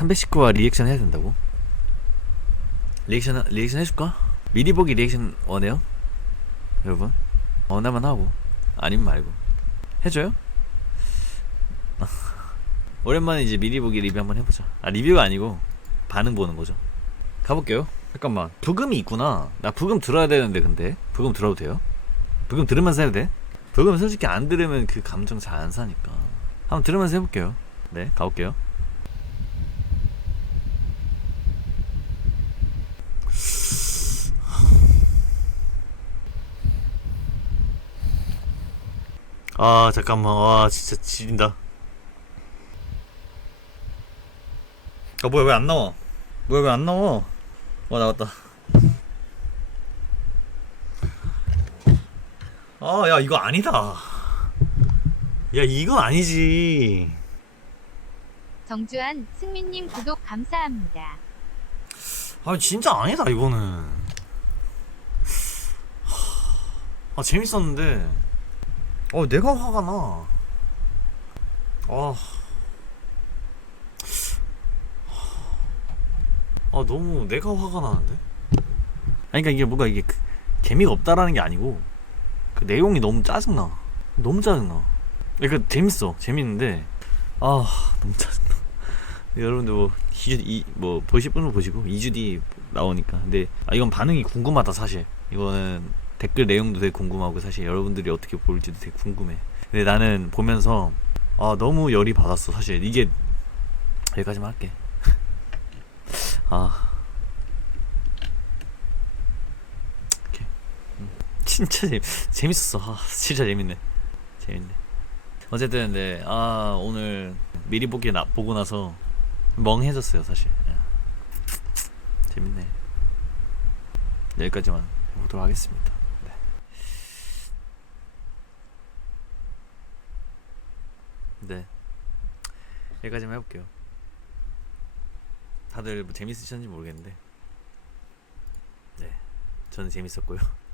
319와 리액션 해야 된다고? 리액션 리액션 해줄까? 미리 보기 리액션 원해요? 여러분 원하면 하고 아니면 말고 해줘요? 오랜만에 이제 미리 보기 리뷰 한번 해보자. 아 리뷰가 아니고 반응 보는 거죠. 가볼게요. 잠깐만 부금이 있구나. 나 부금 들어야 되는데 근데 부금 들어도 돼요? 부금 들으면서 해도 돼? 부금 솔직히 안 들으면 그 감정 잘 안 사니까. 한번 들으면서 해볼게요. 네 가볼게요. 아 잠깐만 와 진짜 지린다. 아 뭐야 왜 안 나와? 뭐야 왜 안 나와? 와 나왔다. 아 야 이거 아니다. 야 이건 아니지. 정주한 승민님 구독 감사합니다. 아 진짜 아니다 이거는. 아 재밌었는데. 어 내가 화가 나. 아. 아 너무 내가 화가 나는데. 아니 그러니까 이게 뭔가 이게 그, 재미가 없다라는 게 아니고 그 내용이 너무 짜증나. 너무 짜증나. 그러니까 재밌어. 재밌는데 아 너무 짜증나. 여러분들 뭐 2주 이뭐 보실 분은 보시고 2주 뒤 나오니까. 근데 아 이건 반응이 궁금하다 사실. 이거는 댓글 내용도 되게 궁금하고 사실 여러분들이 어떻게 볼지도 되게 궁금해. 근데 나는 보면서 아 너무 열이 받았어 사실 이게 여기까지만 할게. 아 이렇게. 음, 진짜 재, 재밌었어. 아, 진짜 재밌네. 재밌네. 어쨌든 네, 아 오늘 미리 보기 나, 보고 나서 멍해졌어요 사실. 예. 재밌네. 여기까지만 해보도록 하겠습니다. 네. 여기까지만 해볼게요. 다들 뭐 재밌으셨는지 모르겠는데, 네, 저는 재밌었고요.